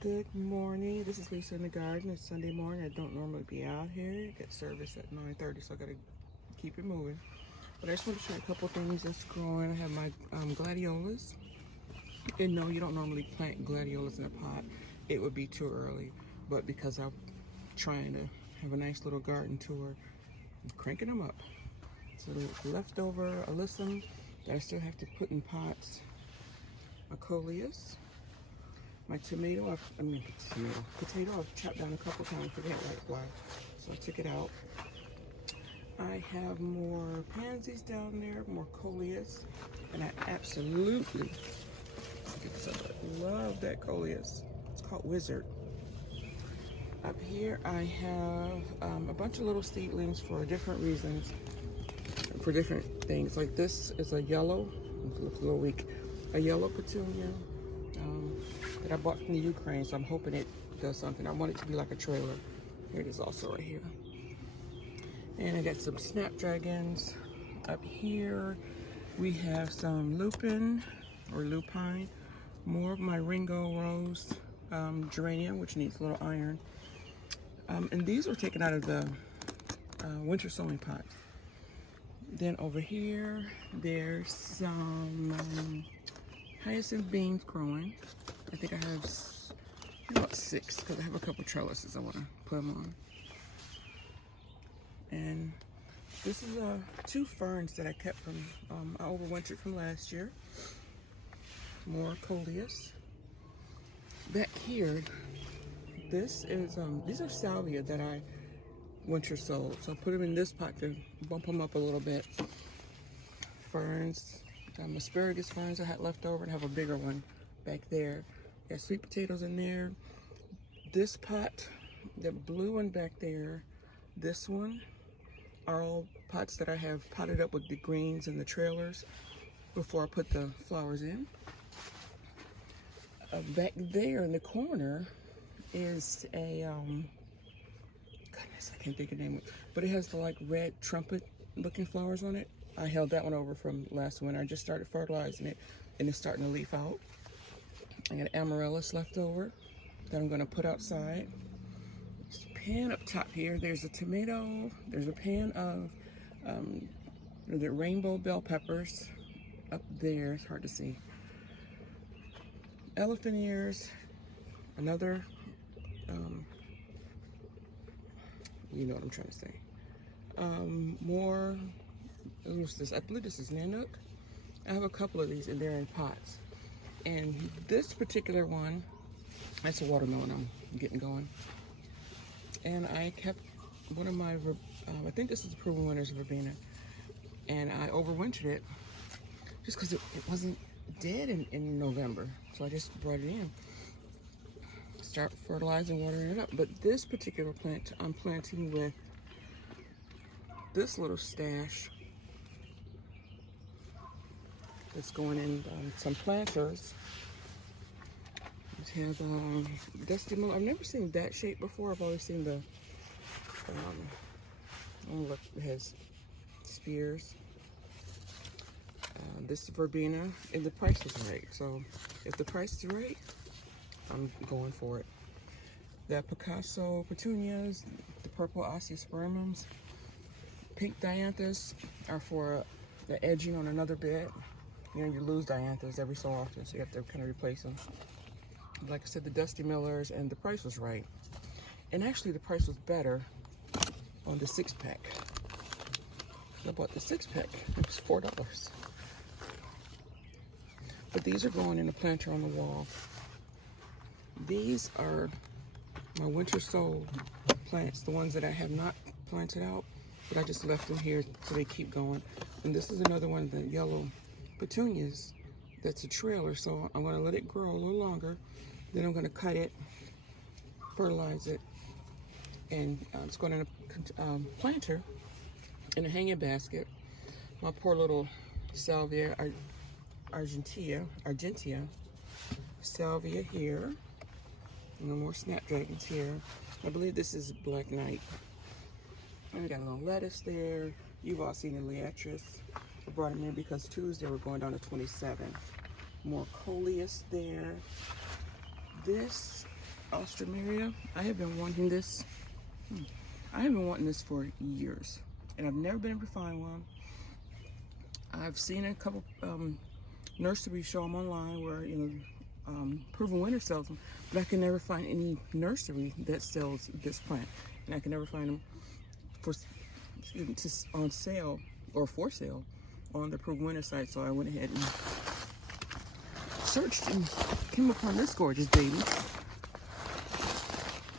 Good morning. This is Lisa in the garden. It's Sunday morning. I don't normally be out here. Get service at 9:30, so I gotta keep it moving. But I just want to show you a couple things that's growing. I have my gladiolas. And no, you don't normally plant gladiolas in a pot. It would be too early. But because I'm trying to have a nice little garden tour, I'm cranking them up. So the leftover alyssum that I still have to put in pots. My coleus. My tomato, potato I've chopped down a couple times, forget why. So I took it out. I have more pansies down there, more coleus, and I absolutely love that coleus. It's called Wizard. Up here I have a bunch of little seedlings for different reasons, for different things. Like this is a yellow, it looks a little weak, a yellow petunia. That I bought from the Ukraine, so I'm hoping it does something. I want it to be like a trailer. Here it is also right here. And I got some snapdragons up here. We have some lupin or lupine. More of my Ringo Rose geranium, which needs a little iron. And these were taken out of the winter sowing pots. Then over here, there's some hyacinth beans growing. I think I have about 6 because I have a couple trellises I want to put them on. And this is 2 ferns that I kept from, I overwintered from last year. More coleus. Back here, this is, these are salvia that I winter sowed. So I put them in this pot to bump them up a little bit. Ferns, asparagus ferns I had left over, and I have a bigger one back there. Got sweet potatoes in there. This pot, the blue one back there, this one are all pots that I have potted up with the greens and the trailers before I put the flowers in. Back there in the corner is a, goodness, I can't think of the name, but it has the like red trumpet looking flowers on it. I held that one over from last winter. I just started fertilizing it and it's starting to leaf out. I got amaryllis left over that I'm going to put outside. There's a pan up top here. There's a tomato. There's a pan of the rainbow bell peppers up there. It's hard to see. Elephant ears. Another, you know what I'm trying to say. More, what's this? I believe this is Nanook. I have a couple of these and they're in pots. And this particular one, that's a watermelon I'm getting going. And I kept one of my, I think this is the Proven Winners Verbena. And I overwintered it just because it wasn't dead in November. So I just brought it in. Start fertilizing, watering it up. But this particular plant, I'm planting with this little stash. It's going in some planters. We have Dusty Miller. I've never seen that shape before. I've always seen the, oh look, it has spears. This is verbena, and the price is right. So if the price is right, I'm going for it. The Picasso petunias, the purple osteospermums, pink dianthus are for the edging on another bed. You know, you lose dianthus every so often, so you have to kind of replace them. Like I said, the Dusty Millers, and the price was right. And actually, the price was better on the 6-pack. I bought the 6-pack. It was $4. But these are going in a planter on the wall. These are my winter sold plants, the ones that I have not planted out, but I just left them here so they keep going. And this is another one of the yellow petunias that's a trailer, so I'm going to let it grow a little longer. Then I'm going to cut it, fertilize it, and it's going in a planter in a hanging basket. My poor little salvia argentea, salvia here, and no more snapdragons here. I believe this is Black Knight. And we got a little lettuce there. You've all seen the liatris. I brought them in because Tuesday we're going down to 27. More coleus there. This Alstroemeria. I have been wanting this. I have been wanting this for years, and I've never been able to find one. I've seen a couple nurseries show them online where, you know, Proven Winner sells them, but I can never find any nursery that sells this plant, and I can never find them for on sale or for sale on the Proven Winner site. So I went ahead and searched and came upon this gorgeous baby.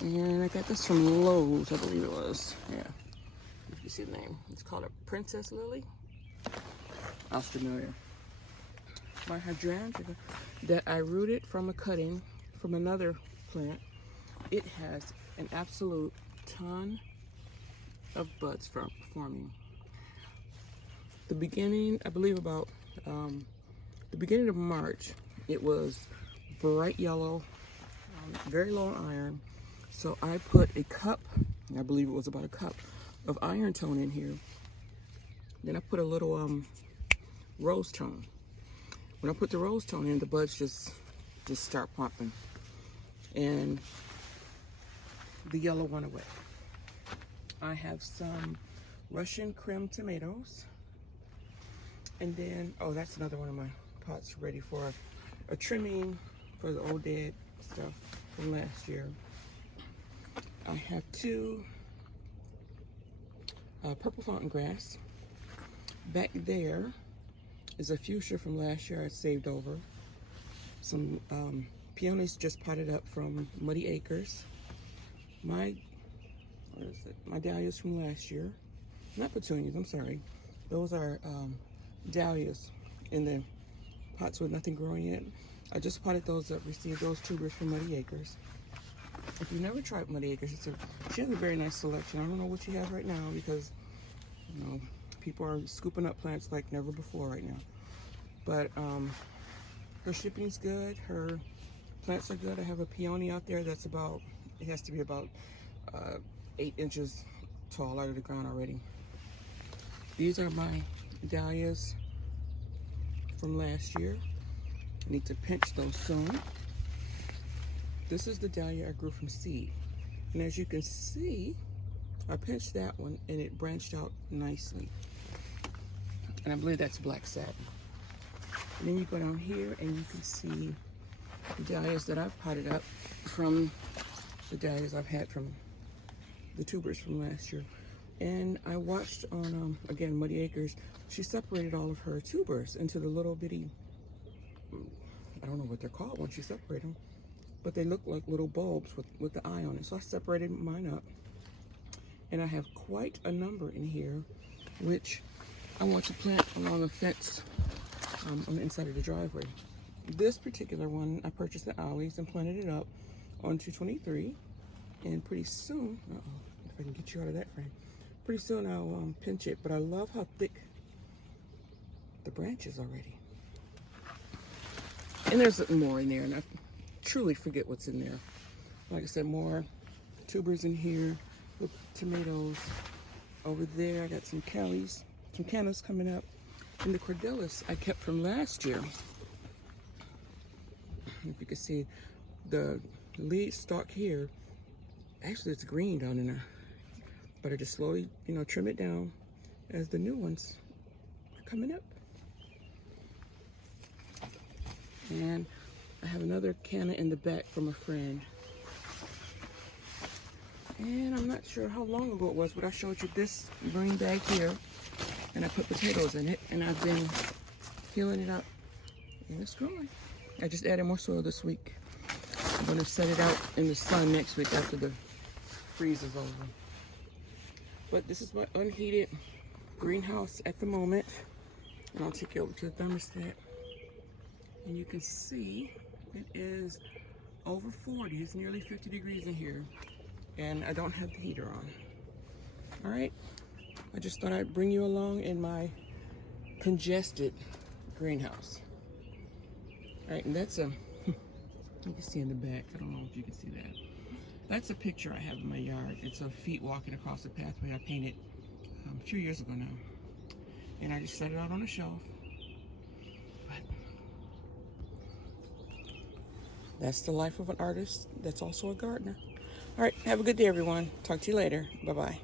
And I got this from Lowe's, I believe it was. Yeah, if you see the name. It's called a Princess Lily. Alstroemeria. My hydrangea that I rooted from a cutting from another plant. It has an absolute ton of buds forming. The beginning, I believe about the beginning of March, it was bright yellow, very low in iron. So I put a cup, I believe it was about a cup of iron tone in here. Then I put a little rose tone. When I put the rose tone in, the buds just start popping, and the yellow went away. I have some Russian cream tomatoes, and then, oh, that's another one of my pots ready for a trimming for the old dead stuff from last year. I have two purple fountain grass. Back there is a fuchsia from last year I saved over. Some peonies just potted up from Muddy Acres. My dahlias from last year. Not petunias, I'm sorry. Those are dahlias in the pots with nothing growing yet. I just potted those up, received those tubers from Muddy Acres. If you've never tried Muddy Acres, she has a very nice selection. I don't know what she has right now because, you know, people are scooping up plants like never before right now. But her shipping's good. Her plants are good. I have a peony out there that's about, it has to be about 8 inches tall out of the ground already. These are my dahlias from last year. I need to pinch those soon. This is the dahlia I grew from seed. And as you can see, I pinched that one and it branched out nicely. And I believe that's black satin. And then you go down here and you can see the dahlias that I've potted up from the dahlias I've had from the tubers from last year. And I watched on, again, Muddy Acres, she separated all of her tubers into the little bitty, I don't know what they're called when she separated them, but they look like little bulbs with the eye on it. So I separated mine up. And I have quite a number in here, which I want to plant along a fence on the inside of the driveway. This particular one, I purchased at Ollie's and planted it up on 223. And pretty soon, if I can get you out of that frame, pretty soon I'll pinch it. But I love how thick the branches already. And there's more in there, and I truly forget what's in there. Like I said, more tubers in here with tomatoes. Over there, I got some callies, some cannas coming up. And the cordellas I kept from last year. If you can see the lead stalk here, actually it's green down in there. But I just slowly, you know, trim it down as the new ones are coming up. And I have another canna in the back from a friend. And I'm not sure how long ago it was, but I showed you this green bag here. And I put potatoes in it, and I've been healing it up. And it's growing. I just added more soil this week. I'm gonna set it out in the sun next week after the freeze is over. But this is my unheated greenhouse at the moment. And I'll take you over to the thermostat. And you can see it is over 40. It's nearly 50 degrees in here. And I don't have the heater on. All right. I just thought I'd bring you along in my congested greenhouse. All right, and that's a, you can see in the back, I don't know if you can see that. That's a picture I have in my yard. It's of feet walking across the pathway I painted a few years ago now. And I just set it out on a shelf. But That's the life of an artist that's also a gardener. All right, have a good day, everyone. Talk to you later. Bye-bye.